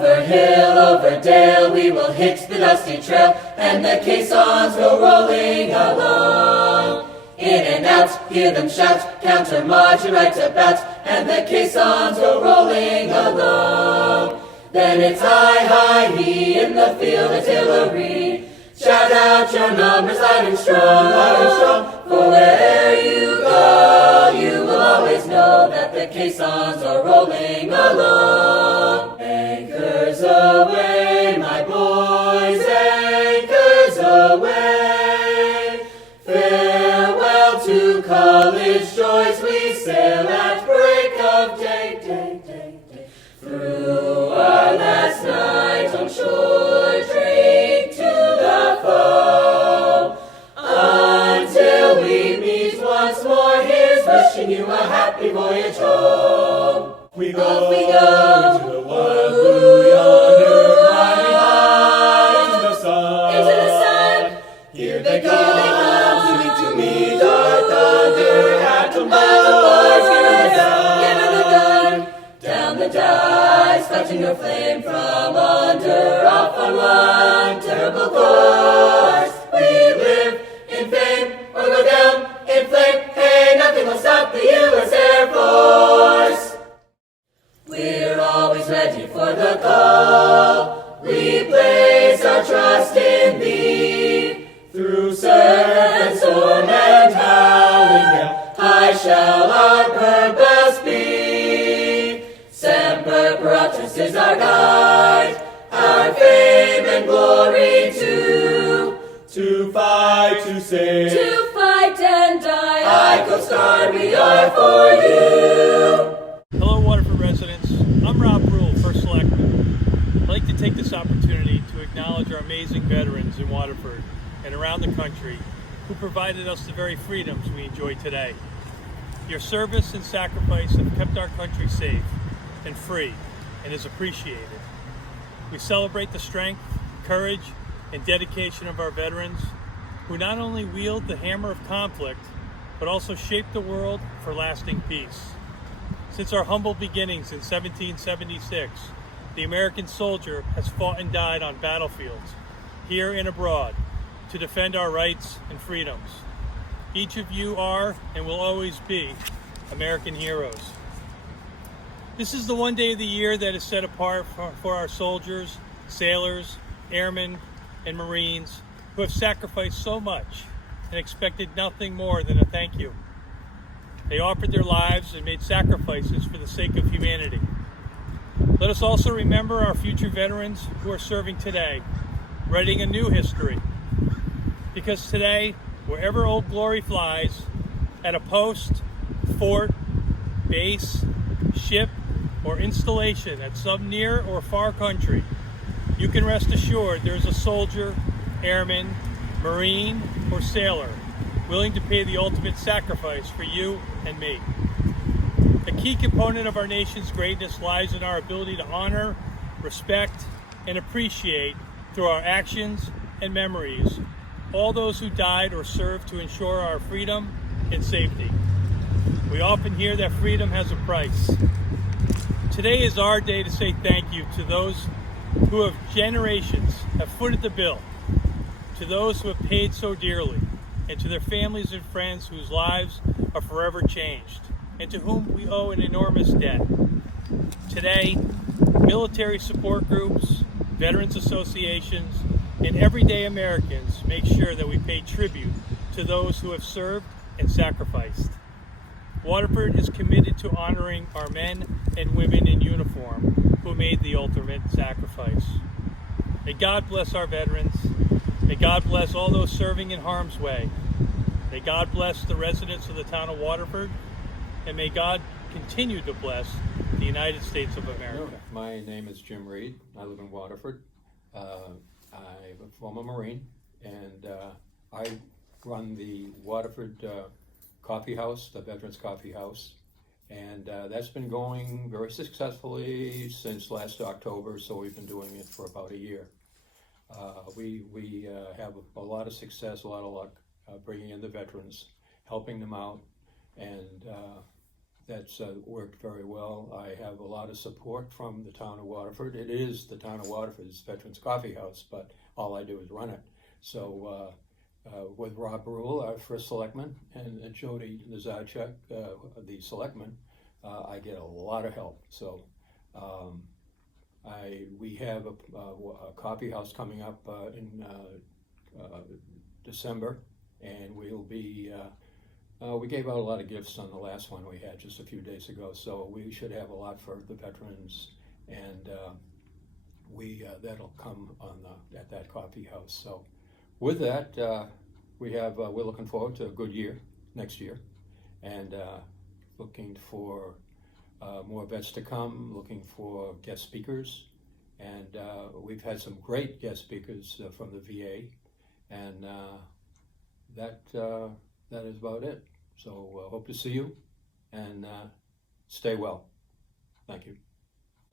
Over hill, over dale, we will hit the dusty trail, and the caissons go rolling along. In and out, hear them shout, counter march and right about, and the caissons go rolling along. Then it's hi, hi, he in the field artillery. Shout out your numbers loud and strong, for where'er you go, you will always know that the caissons are rolling along. Anchors away, my boys, anchors away. Farewell to college joys, we sail at break of day, day, day, day. Through our last night on shore, drink to the foe, until we meet once more. Here's wishing you a happy voyage home. We go, Off we go, into the wild blue yonder, climbing high into the sun. into the sun. Here they come, to meet our thunder at the Boys, give her the gun. gun. Down the dice, touching her flame from under. Off on one terrible course. We live in fame or go down in flame. Hey, nothing will stop the U.S. Air Force. We're always ready for the call. We place our trust in thee. Through surf and storm and howling gale, high shall our purpose be. Semper Paratus is our guide, our fame and glory too. To fight, to save. To fight and die, I Coast Guard, we are for you. Hello, Waterford residents. I'm Rob Brule, First Selectman. I'd like to take this opportunity to acknowledge our amazing veterans in Waterford and around the country who provided us the very freedoms we enjoy today. Your service and sacrifice have kept our country safe and free and is appreciated. We celebrate the strength, courage, and dedication of our veterans who not only wield the hammer of conflict, but also shaped the world for lasting peace. Since our humble beginnings in 1776, the American soldier has fought and died on battlefields, here and abroad, to defend our rights and freedoms. Each of you are and will always be American heroes. This is the one day of the year that is set apart for our soldiers, sailors, airmen, and Marines who have sacrificed so much and expected nothing more than a thank you. They offered their lives and made sacrifices for the sake of humanity. Let us also remember our future veterans who are serving today, writing a new history. Because today, wherever Old Glory flies, at a post, fort, base, ship, or installation at some near or far country, you can rest assured there is a soldier, airman, Marine, or sailor willing to pay the ultimate sacrifice for you and me. A key component of our nation's greatness lies in our ability to honor, respect, and appreciate through our actions and memories all those who died or served to ensure our freedom and safety. We often hear that freedom has a price. Today is our day to say thank you to those who have generations have footed the bill, to those who have paid so dearly, and to their families and friends whose lives are forever changed, and to whom we owe an enormous debt. Today, military support groups, veterans associations, and everyday Americans make sure that we pay tribute to those who have served and sacrificed. Waterford is committed to honoring our men and women in uniform who made the ultimate sacrifice. May God bless our veterans. May God bless all those serving in harm's way. May God bless the residents of the town of Waterford. And may God continue to bless the United States of America. My name is Jim Reed. I live in Waterford. I'm a former Marine, and I run the Waterford Coffee House, the Veterans Coffee House, and that's been going very successfully since last October, so we've been doing it for about a year. We have a lot of success, a lot of luck bringing in the veterans, helping them out, and that's worked very well. I have a lot of support from the town of Waterford. It is the town of Waterford's Veterans Coffee House, but all I do is run it. So with Rob Rule, our first selectman, and Jody Nazarchuk, the selectman, I get a lot of help. So we have a coffee house coming up in December, and we'll be we gave out a lot of gifts on the last one we had just a few days ago, so we should have a lot for the veterans, and that'll come on at that coffee house. So with that, we're looking forward to a good year next year, and looking for more vets to come, looking for guest speakers, and we've had some great guest speakers from the VA, and that is about it. So hope to see you, and stay well. Thank you.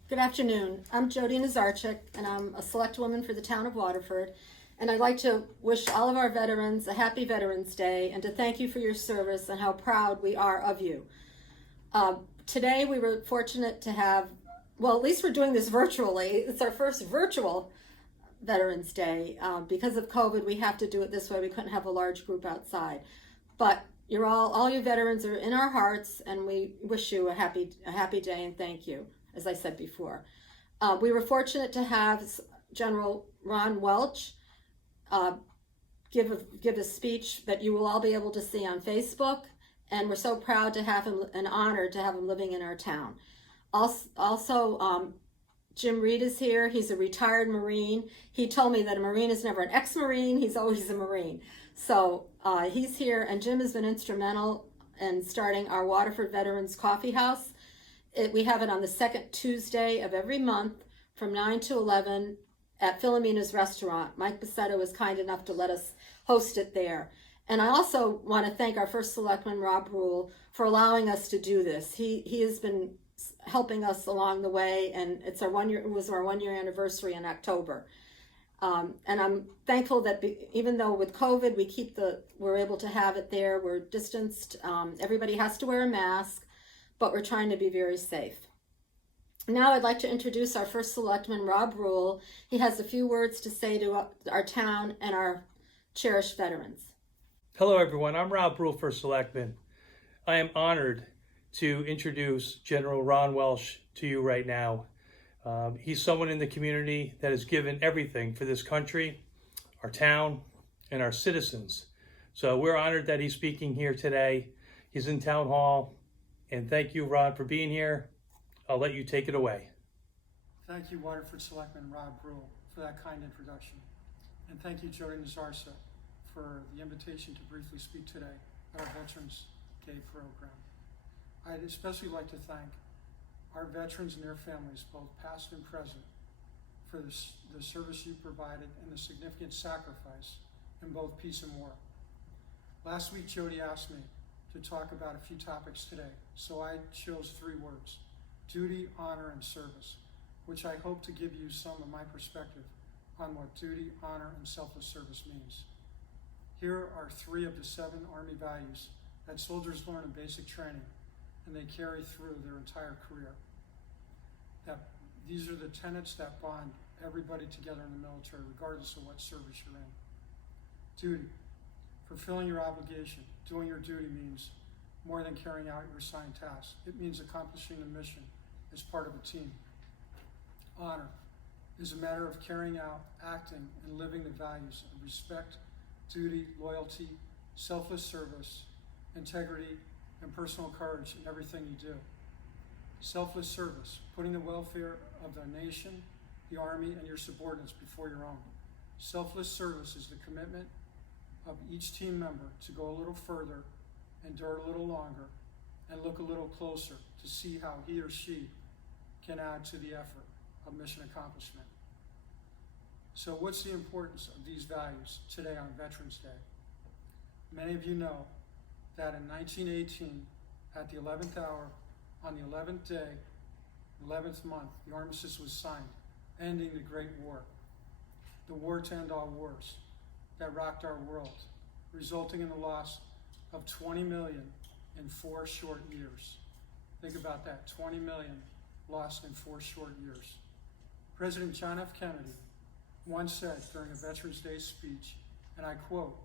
Good afternoon. I'm Jody Nazarchuk, and I'm a select woman for the town of Waterford. And I'd like to wish all of our veterans a happy Veterans Day, and to thank you for your service and how proud we are of you. Today we were fortunate to have, well, at least we're doing this virtually. It's our first virtual Veterans Day. Because of COVID, we have to do it this way. We couldn't have a large group outside. But all you veterans are in our hearts, and we wish you a happy day, and thank you, as I said before. We were fortunate to have General Ron Welch give a speech that you will all be able to see on Facebook, and we're so proud to have him, and honored to have him living in our town. Also, Jim Reed is here. He's a retired Marine. He told me that a Marine is never an ex-Marine, he's always a Marine. So he's here, and Jim has been instrumental in starting our Waterford Veterans Coffee House. We have it on the second Tuesday of every month from 9 to 11 at Philomena's Restaurant. Mike Bassetto was kind enough to let us host it there. And I also want to thank our first selectman, Rob Rule, for allowing us to do this. He has been helping us along the way, and it was our 1 year anniversary in October. And I'm thankful that even though with COVID we're able to have it there, we're distanced. Everybody has to wear a mask, but we're trying to be very safe. Now I'd like to introduce our first selectman, Rob Rule. He has a few words to say to our town and our cherished veterans. Hello everyone, I'm Rob Rule, First Selectman. I am honored to introduce General Ron Welch to you right now. He's someone in the community that has given everything for this country, our town, and our citizens. So we're honored that he's speaking here today. He's in Town Hall, and thank you, Ron, for being here. I'll let you take it away. Thank you, Waterford Selectman Rob Rule, for that kind introduction. And thank you, Jody Nazarchuk, for the invitation to briefly speak today at our Veterans Day program. I'd especially like to thank our veterans and their families, both past and present, for the service you provided and the significant sacrifice in both peace and war. Last week, Jody asked me to talk about a few topics today, so I chose 3 words: duty, honor, and service, which I hope to give you some of my perspective on what duty, honor, and selfless service means. Here are 3 of the 7 Army values that soldiers learn in basic training, and they carry through their entire career. These are the tenets that bond everybody together in the military, regardless of what service you're in. Duty: fulfilling your obligation. Doing your duty means more than carrying out your assigned tasks. It means accomplishing the mission as part of a team. Honor is a matter of carrying out, acting, and living the values of respect, duty, loyalty, selfless service, integrity, and personal courage in everything you do. Selfless service: putting the welfare of the nation, the Army, and your subordinates before your own. Selfless service is the commitment of each team member to go a little further, endure a little longer, and look a little closer to see how he or she can add to the effort of mission accomplishment. So what's the importance of these values today on Veterans Day? Many of you know that in 1918, at the 11th hour, on the 11th day, 11th month, the armistice was signed, ending the Great War, the war to end all wars that rocked our world, resulting in the loss of 20 million in 4 short years. Think about that, 20 million lost in 4 short years. President John F. Kennedy once said during a Veterans Day speech, and I quote,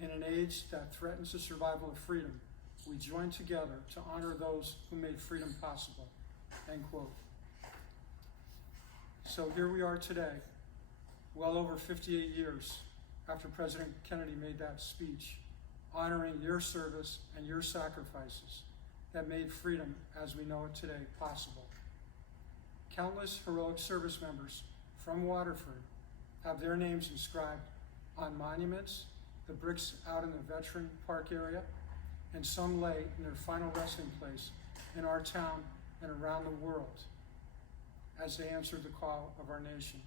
"In an age that threatens the survival of freedom, we join together to honor those who made freedom possible," end quote. So here we are today, well over 58 years after President Kennedy made that speech, honoring your service and your sacrifices that made freedom as we know it today possible. Countless heroic service members from Waterford have their names inscribed on monuments, the bricks out in the Veteran Park area, and some lay in their final resting place in our town and around the world as they answered the call of our nation.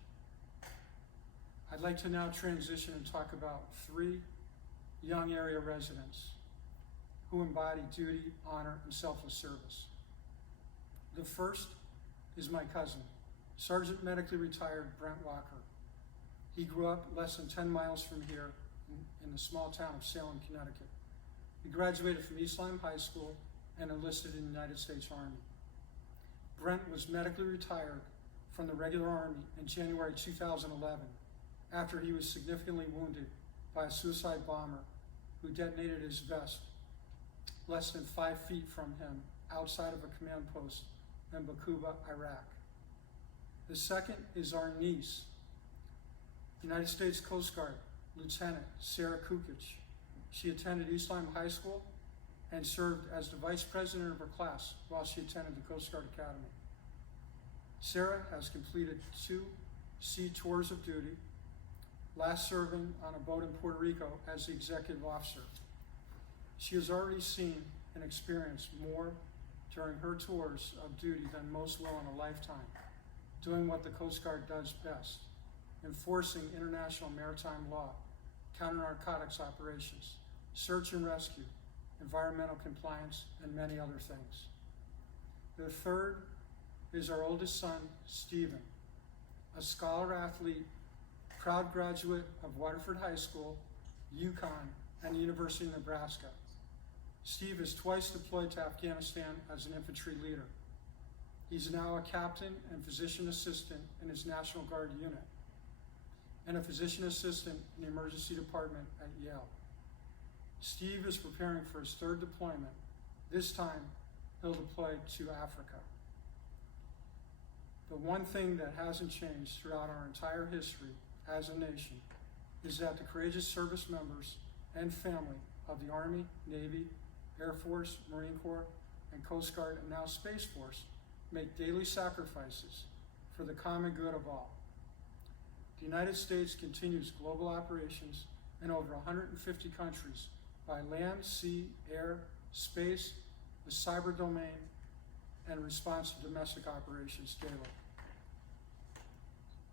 I'd like to now transition and talk about 3 young area residents who embody duty, honor, and selfless service. The first is my cousin, Sergeant Medically Retired Brent Walker. He grew up less than 10 miles from here in the small town of Salem, Connecticut. He graduated from East Lyme High School and enlisted in the United States Army. Brent was medically retired from the regular Army in January 2011 after he was significantly wounded by a suicide bomber who detonated his vest less than 5 feet from him outside of a command post in Bakuba, Iraq. The second is our niece, United States Coast Guard Lieutenant Sarah Kukic. She attended East Lyme High School and served as the vice president of her class while she attended the Coast Guard Academy. Sarah has completed 2 sea tours of duty, last serving on a boat in Puerto Rico as the executive officer. She has already seen and experienced more during her tours of duty than most will in a lifetime, doing what the Coast Guard does best, enforcing international maritime law, counter-narcotics operations, search and rescue, environmental compliance, and many other things. The third is our oldest son, Stephen, a scholar athlete, proud graduate of Waterford High School, UConn, and the University of Nebraska. Steve is twice deployed to Afghanistan as an infantry leader. He's now a captain and physician assistant in his National Guard unit, and a physician assistant in the emergency department at Yale. Steve is preparing for his 3rd deployment. This time, he'll deploy to Africa. The one thing that hasn't changed throughout our entire history as a nation is that the courageous service members and family of the Army, Navy, Air Force, Marine Corps, and Coast Guard, and now Space Force make daily sacrifices for the common good of all. The United States continues global operations in over 150 countries by land, sea, air, space, the cyber domain, and response to domestic operations daily.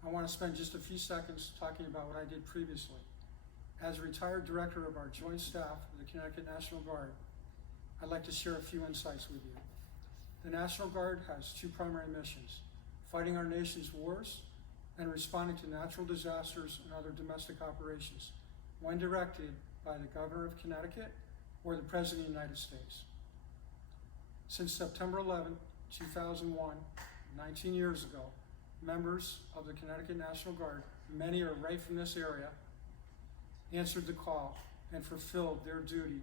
I want to spend just a few seconds talking about what I did previously. As a retired director of our joint staff of the Connecticut National Guard, I'd like to share a few insights with you. The National Guard has 2 primary missions: fighting our nation's wars and responding to natural disasters and other domestic operations when directed by the Governor of Connecticut or the President of the United States. Since September 11, 2001, 19 years ago, members of the Connecticut National Guard, many are right from this area, answered the call and fulfilled their duty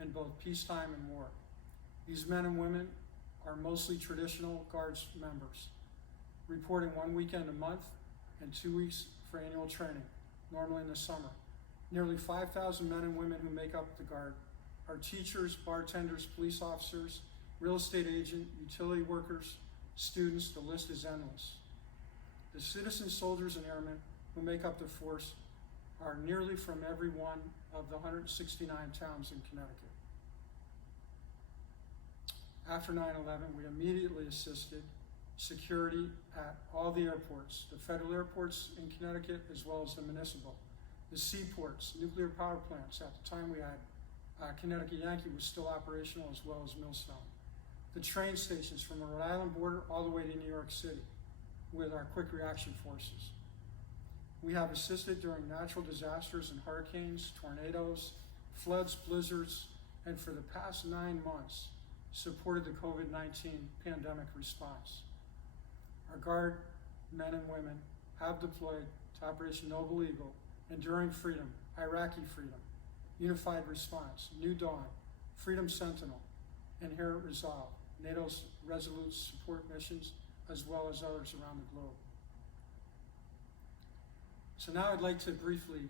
in both peacetime and war. These men and women are mostly traditional Guards members, reporting 1 weekend a month and 2 weeks for annual training, normally in the summer. Nearly 5,000 men and women who make up the Guard are teachers, bartenders, police officers, real estate agent, utility workers, students. The list is endless. The citizen soldiers and airmen who make up the force are nearly from every one of the 169 towns in Connecticut. After 9/11, we immediately assisted security at all the airports, the federal airports in Connecticut as well as the municipal, the seaports, nuclear power plants. At the time we had Connecticut Yankee was still operational, as well as Millstone. The train stations from the Rhode Island border all the way to New York City with our quick reaction forces. We have assisted during natural disasters and hurricanes, tornadoes, floods, blizzards, and for the past 9 months, supported the COVID-19 pandemic response. Our Guard men and women have deployed to Operation Noble Eagle, Enduring Freedom, Iraqi Freedom, Unified Response, New Dawn, Freedom Sentinel, Inherent Resolve, NATO's Resolute Support missions, as well as others around the globe. So now I'd like to briefly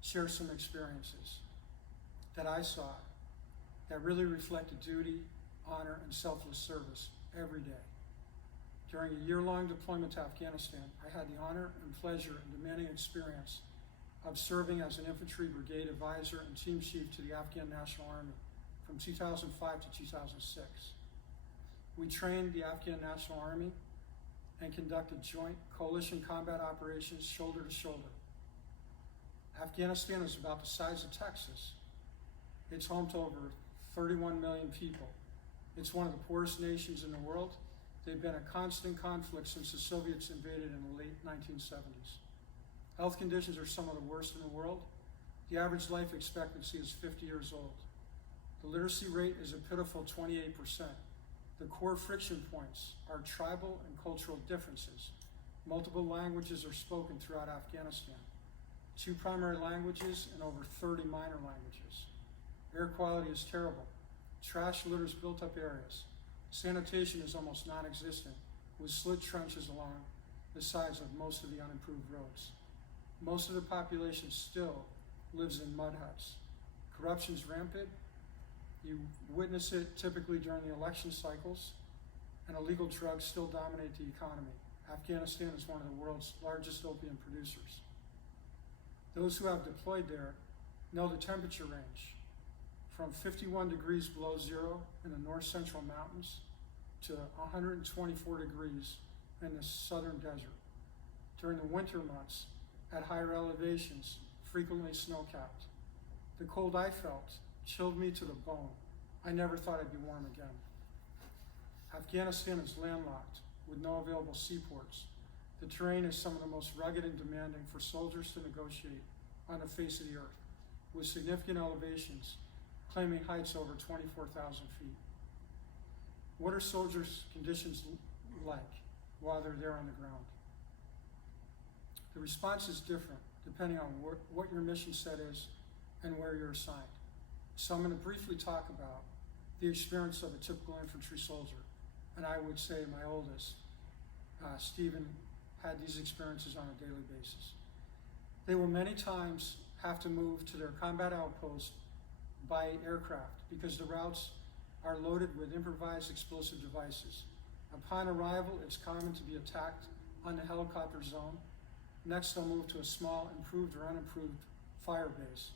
share some experiences that I saw that really reflected duty, honor, and selfless service every day. During a year-long deployment to Afghanistan, I had the honor and pleasure and demanding experience of serving as an infantry brigade advisor and team chief to the Afghan National Army from 2005 to 2006. We trained the Afghan National Army and conducted joint coalition combat operations shoulder to shoulder. Afghanistan is about the size of Texas. It's home to over 31 million people. It's one of the poorest nations in the world. They've been a constant conflict since the Soviets invaded in the late 1970s. Health conditions are some of the worst in the world. The average life expectancy is 50 years old. The literacy rate is a pitiful 28%. The core friction points are tribal and cultural differences. Multiple languages are spoken throughout Afghanistan. 2 primary languages and over 30 minor languages. Air quality is terrible. Trash litters built up areas. Sanitation is almost non-existent, with slit trenches along the sides of most of the unimproved roads. Most of the population still lives in mud huts. Corruption is rampant. You witness it typically during the election cycles, and illegal drugs still dominate the economy. Afghanistan is one of the world's largest opium producers. Those who have deployed there know the temperature range from 51 degrees below zero in the north central mountains to 124 degrees in the southern desert. During the winter months, at higher elevations, frequently snow-capped. The cold I felt chilled me to the bone. I never thought I'd be warm again. Afghanistan is landlocked with no available seaports. The terrain is some of the most rugged and demanding for soldiers to negotiate on the face of the earth, with significant elevations claiming heights over 24,000 feet. What are soldiers' conditions like while they're there on the ground? The response is different depending on what your mission set is and where you're assigned. So I'm going to briefly talk about the experience of a typical infantry soldier. And I would say my oldest, Stephen, had these experiences on a daily basis. They will many times have to move to their combat outpost by aircraft because the routes are loaded with improvised explosive devices. Upon arrival, it's common to be attacked on the helicopter zone. Next, they'll move to a small, improved or unimproved fire base.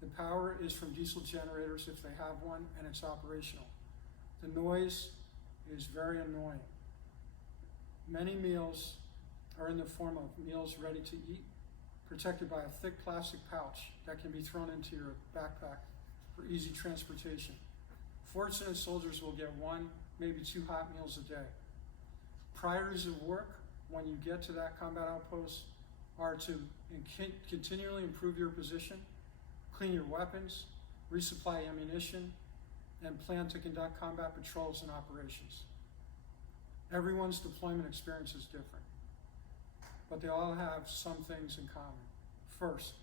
The power is from diesel generators if they have one, and it's operational. The noise is very annoying. Many meals are in the form of meals ready to eat, protected by a thick plastic pouch that can be thrown into your backpack for easy transportation. Fortunate soldiers will get 1, maybe 2 hot meals a day. Priorities of work when you get to that combat outpost are to continually improve your position, clean your weapons, resupply ammunition, and plan to conduct combat patrols and operations. Everyone's deployment experience is different, but they all have some things in common. First,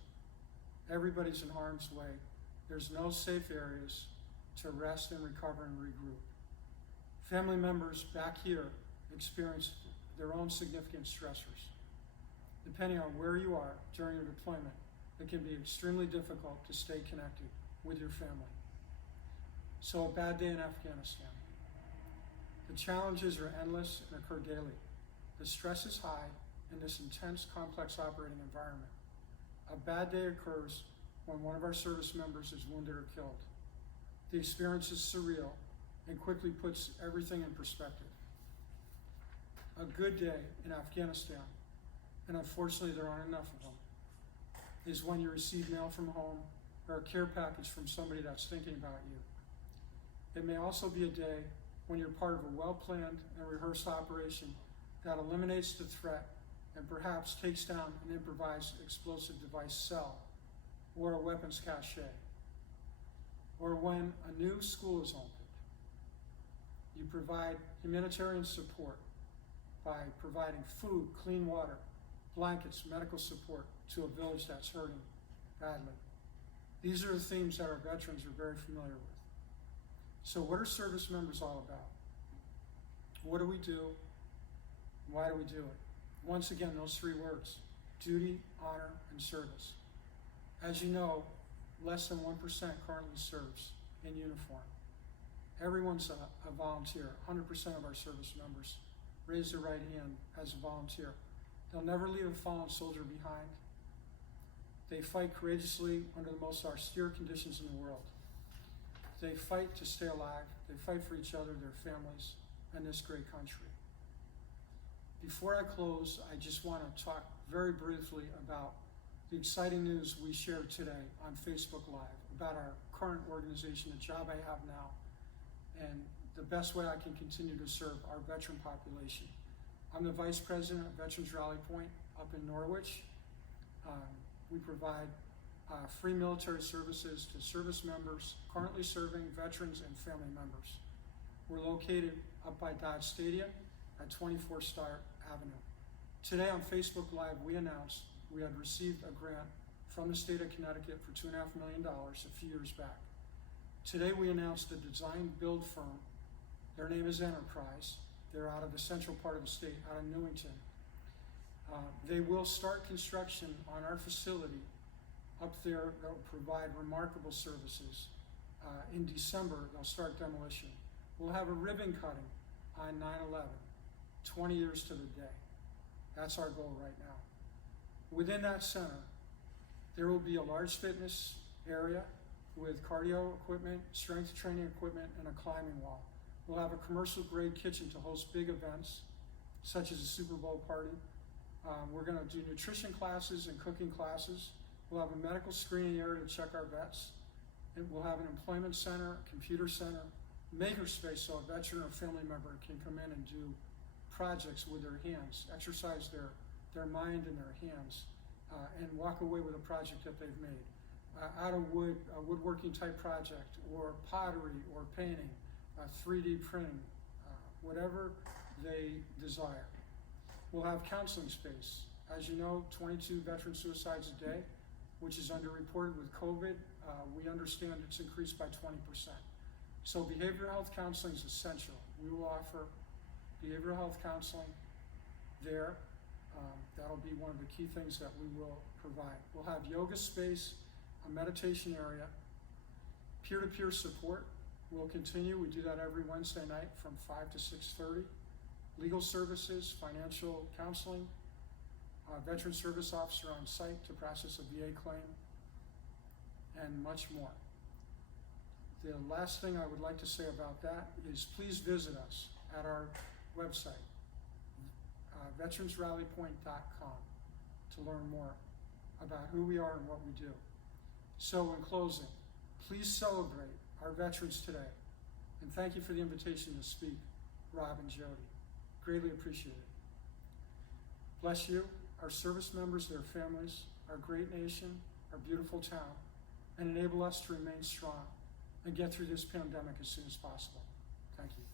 everybody's in harm's way. There's no safe areas to rest and recover and regroup. Family members back here experience their own significant stressors. Depending on where you are during your deployment, it can be extremely difficult to stay connected with your family. So a bad day in Afghanistan. The challenges are endless and occur daily. The stress is high in this intense, complex operating environment. A bad day occurs when one of our service members is wounded or killed. The experience is surreal and quickly puts everything in perspective. A good day in Afghanistan, and unfortunately there aren't enough of them, is when you receive mail from home or a care package from somebody that's thinking about you. It may also be a day when you're part of a well-planned and rehearsed operation that eliminates the threat and perhaps takes down an improvised explosive device cell or a weapons cache, or when a new school is opened, You provide humanitarian support by providing food, clean water, blankets, medical support to a village that's hurting badly. These are the themes that our veterans are very familiar with. So what are service members all about? What do we do? Why do we do it? Once again, those three words: duty, honor, and service. As you know, less than 1% currently serves in uniform. Everyone's a volunteer. 100% of our service members raise their right hand as a volunteer. They'll never leave a fallen soldier behind. They fight courageously under the most austere conditions in the world. They fight to stay alive. They fight for each other, their families, and this great country. Before I close, I just want to talk very briefly about the exciting news we shared today on Facebook Live about our current organization, the job I have now, and the best way I can continue to serve our veteran population. I'm the Vice President of Veterans Rally Point up in Norwich. We provide free military services to service members currently serving, veterans, and family members. We're located up by Dodge Stadium at 24 Star Avenue. Today on Facebook Live, we announced we had received a grant from the state of Connecticut for $2.5 million a few years back. Today we announced a design build firm. Their name is Enterprise. They're out of the central part of the state, out of Newington. They will start construction on our facility up there that will provide remarkable services. In December, they'll start demolition. We'll have a ribbon cutting on 9/11, 20 years to the day. That's our goal right now. Within that center, there will be a large fitness area with cardio equipment, strength training equipment, and a climbing wall. We'll have a commercial-grade kitchen to host big events, such as a Super Bowl party. We're going to do nutrition classes and cooking classes. We'll have a medical screening area to check our vets. And we'll have an employment center, a computer center, makerspace so a veteran or family member can come in and do projects with their hands, exercise their mind and their hands, and walk away with a project that they've made. Out of wood, a woodworking type project, or pottery, or painting, 3D printing, whatever they desire. We'll have counseling space. As you know, 22 veteran suicides a day, which is underreported with COVID. We understand it's increased by 20%. So behavioral health counseling is essential. We will offer behavioral health counseling there. That'll be one of the key things that we will provide. We'll have yoga space, a meditation area, peer-to-peer support. We'll continue. We do that every Wednesday night from 5 to 6:30. Legal services, financial counseling, veteran service officer on site to process a VA claim, and much more. The last thing I would like to say about that is please visit us at our website, veteransrallypoint.com, to learn more about who we are and what we do. So in closing, please celebrate our veterans today, and thank you for the invitation to speak, Rob and Jody. Greatly appreciate it. Bless you, our service members, their families, our great nation, our beautiful town, and enable us to remain strong and get through this pandemic as soon as possible. Thank you.